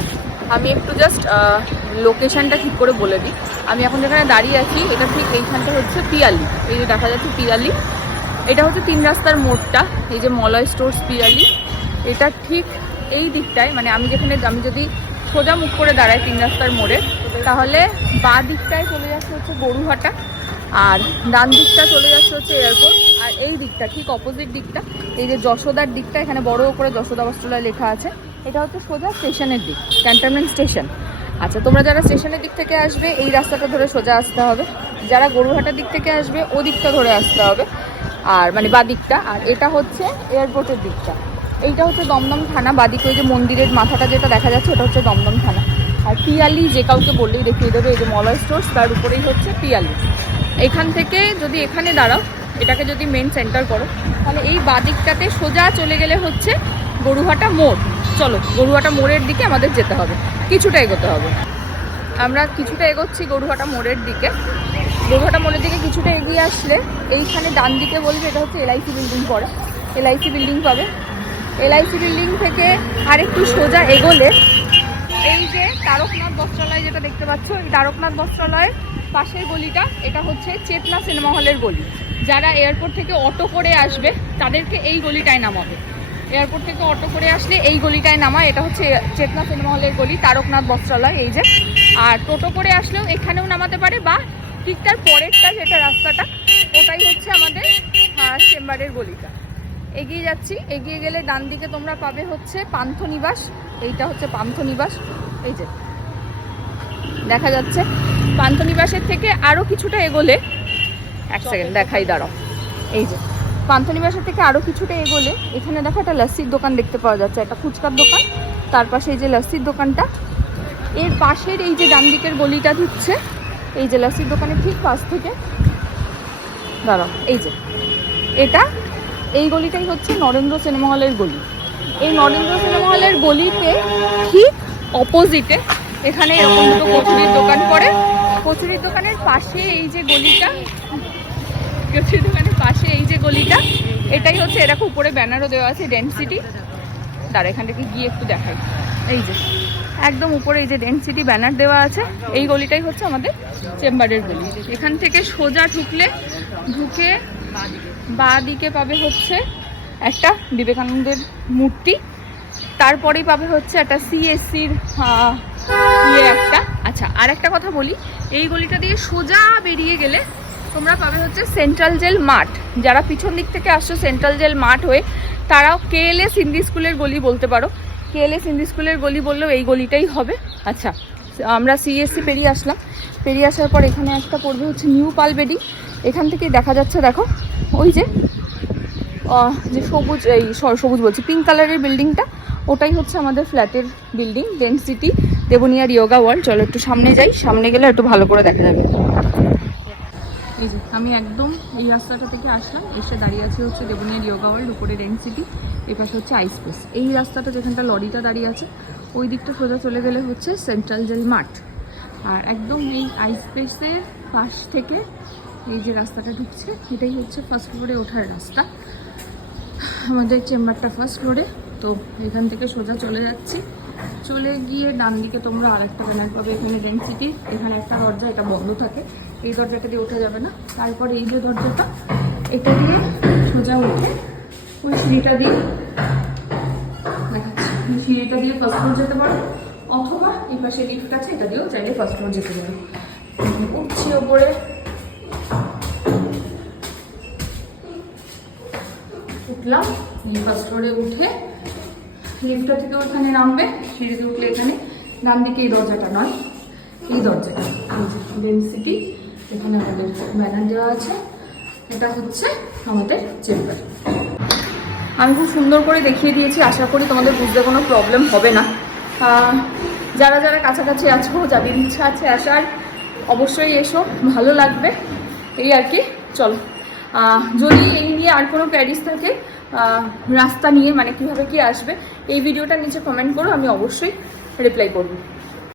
আচ্ছা আমি একটু জাস্ট লোকেশনটা ঠিক করে বলে দিই। আমি এখন যেখানে দাঁড়িয়ে আছি, এটা ঠিক এইখানটা হচ্ছে পিয়ালি। এই যে দেখা যাচ্ছে পিয়ালি, এটা হচ্ছে তিন রাস্তার মোড়টা, এই যে মলয় স্টোর্স পিয়ালি। এটা ঠিক এই দিকটায় মানে আমি যেখানে, আমি যদি সোজা মুখ করে দাঁড়াই তিন রাস্তার মোড়ে, তাহলে বাঁ দিকটায় চলে যাচ্ছে হচ্ছে গরুহাটা, আর ডান দিকটা চলে যাচ্ছে হচ্ছে এয়ারপোর্ট আর এই দিকটা, ঠিক অপোজিট দিকটা, এই যে যশোদার দিকটা, এখানে বড় করে যশোদা বস্ত্রালয় লেখা আছে। এটা হচ্ছে সোজা স্টেশনের দিক ক্যান্টনমেন্ট স্টেশন আচ্ছা তোমরা যারা স্টেশনের দিক থেকে আসবে, এই রাস্তাটা ধরে সোজা আসতে হবে। যারা গরুহাটার দিক থেকে আসবে, ও দিকটা ধরে আসতে হবে। আর মানে বা দিকটা, আর এটা হচ্ছে এয়ারপোর্টের দিকটা। এইটা হচ্ছে দমদম থানা বাদিকে ওই যে মন্দিরের মাথাটা যেটা দেখা যাচ্ছে, ওটা হচ্ছে দমদম থানা। আর পিয়ালি যে কাউকে বললেই দেখিয়ে দেবে, এই যে মলয় স্টোর্স তার উপরেই হচ্ছে পিয়ালি। এখান থেকে যদি এখানে দাঁড়াও এটাকে যদি মেন সেন্টার করো, তাহলে এই বাদিকটাতে সোজা চলে গেলে হচ্ছে গরুহাটা মোড়। চলো, গরুহাটা মোড়ের দিকে আমাদের যেতে হবে। কিছুটা এগোতে হবে। আমরা কিছুটা এগোচ্ছি গরুহাটা মোড়ের দিকে। গরুহাটা মোড়ের দিকে কিছুটা এগিয়ে আসলে এইখানে ডান দিকে বলবে, এটা হচ্ছে এলআইসি বিল্ডিং পড়ে এলআইসি বিল্ডিং পাবে। এলআইসি বিল্ডিং থেকে আরেকটু সোজা এগোলে এই যে তারকনাথ বস্ত্রালয় যেটা দেখতে পাচ্ছ, এই তারকনাথ বস্ত্রালয়ের পাশের গলিটা, এটা হচ্ছে চেতনা সিনেমা হলের গলি। যারা এয়ারপোর্ট থেকে অটো করে আসবে, তাদেরকে এই গলিটায় নামাবে। এয়ারপোর্ট থেকে অটো করে আসলে এই গলিটায় নামা, এটা হচ্ছে চেতনা সিনেমা হলের গলি, তারকনাথ বস্ত্রালয়, এই যে। আর টোটো করে আসলেও এখানেও নামাতে পারে, বা ঠিক তার পরেরটা যেটা রাস্তাটা, ওটাই হচ্ছে আমাদের চেম্বারের গলিটা। এগিয়ে যাচ্ছি, এগিয়ে গেলে ডান দিকে তোমরা পাবে হচ্ছে পান্থনিবাস এইটা হচ্ছে পান্থনিবাস এই যে। দেখা যাচ্ছে পান্থনিবাসের থেকে আরও কিছুটা এগোলে এক সেকেন্ড দেখাই, দাঁড়াও। এই যে পান্থনিবাসের থেকে আরও কিছুটা এগোলে, এখানে দেখো একটা লস্যির দোকান দেখতে পাওয়া যাচ্ছে, একটা ফুচকার দোকান। তার পাশে এই যে লস্যির দোকানটা, এর পাশের এই যে ডান দিকের গলিটা ঢুকছে এই যে লস্যির দোকানের ঠিক পাশ থেকে। দাঁড়াও, এই যে, এটা, এই গলিটাই হচ্ছে নরেন্দ্র সিনেমা হলের গলি। এই নরেন্দ্র সিনেমা হলের গলিতে ঠিক অপোজিটে, এখানে এরকম দুটো কচুরির দোকান পড়ে। কচুরির দোকানের পাশে এই যে গলিটা কচুরির দোকানের পাশে এই যে গলিটা এটাই হচ্ছে এরকম উপরে ব্যানারও দেওয়া আছে ডেন্সিটি দাঁড়া এখান থেকে গিয়ে একটু দেখাই। এই যে একদম উপরে এই যে ডেন্সিটি ব্যানার দেওয়া আছে এই গলিটাই হচ্ছে আমাদের চেম্বারের গলি। এখান থেকে সোজা ঢুকলে ঢুকে বা দিকে পাবে হচ্ছে একটা বিবেকানন্দের মূর্তি। তারপরেই পাবে হচ্ছে একটা সিএসসির ইয়ে একটা। আচ্ছা আর একটা কথা বলি এই গলিটা দিয়ে সোজা বেরিয়ে গেলে তোমরা পাবে হচ্ছে সেন্ট্রাল জেল মাঠ যারা পিছন দিক থেকে আসছো সেন্ট্রাল জেল মাঠ হয়ে, তারাও কেএলএস হিন্দি স্কুলের গলি বলতে পারো। কেএলএস হিন্দি স্কুলের গলি বললেও এই গলিটাই হবে। আচ্ছা আমরা সিএসসি পেরিয়ে আসলাম। পেরিয়ে আসার পর এখানে একটা পড়বে হচ্ছে নিউ পালবেডি এখান থেকে দেখা যাচ্ছে, দেখো, ওই যে যে সবুজ, এই সবুজ বলছি পিঙ্ক কালারের বিল্ডিংটা ওটাই হচ্ছে আমাদের ফ্ল্যাটের building density Debniyar yoga world চলো একটু সামনে যাই, সামনে গেলে একটু ভালো করে দেখা যাবে। এই যে, আমি একদম এই রাস্তাটা থেকে আসলাম, এসে দাঁড়িয়ে আছি হচ্ছে দেবনিয়ার ইয়োগা ওয়ার্ল্ড উপরে ডেন্সিটি এই পাশে হচ্ছে আইস্পেস এই রাস্তাটা যেখানটা লরিটা দাঁড়িয়ে আছে, ওই দিকটা সোজা চলে গেলে হচ্ছে সেন্ট্রাল জেল মাঠ আর একদম এই আইস্পেসের পাশ থেকে এই যে রাস্তাটা ঢুকছে, এটাই হচ্ছে ফার্স্ট ফ্লোরে ওঠার রাস্তা। আমাদের চেম্বারটা ফার্স্ট ফ্লোরে তো এখান থেকে সোজা চলে যাচ্ছি। চলে গিয়ে ডান দিকে তোমরা আরেকটা ব্যানার পাবে এখানে ডেন্সিটি এখানে একটা দরজা, এটা বন্ধ থাকে। এই দরজাটা দিয়ে ওঠা যাবে না। তারপরে এই যে দরজাটা, এটা দিয়ে সোজা উঠে ওই সিঁড়িটা দিয়ে দেখাচ্ছি। সিঁড়িটা দিয়ে ফার্স্ট ফ্লোর যেতে পারো, অথবা এই পাশে লিফট আছে, এটা দিয়েও চাইলে ফার্স্ট ফ্লোর যেতে পারো। উঠছি ওপরে। উঠলাম ফার্স্ট ফ্লোরে উঠে লিফটটা থেকে ওখানে নামবে সিঁড়িতে উঠলে এখানে। ডান দিকে এই দরজাটা নয়, এই দরজাটা ডেন্সিটি এখানে আমাদের ব্যানার দেওয়া আছে। এটা হচ্ছে আমাদের চেম্বার আমি খুব সুন্দর করে দেখিয়ে দিয়েছি, আশা করি তোমাদের বুঝতে কোনো প্রবলেম হবে না। যারা যারা কাছাকাছি আছো, যাদের ইচ্ছা আছে আসার, অবশ্যই এসো, ভালো লাগবে। এই আর কি, চলো। যদি এই নিয়ে আর কোনো প্যারিস থাকে রাস্তা নিয়ে মানে কীভাবে কি আসবে, এই ভিডিওটা নিচে কমেন্ট করো, আমি অবশ্যই রিপ্লাই করব।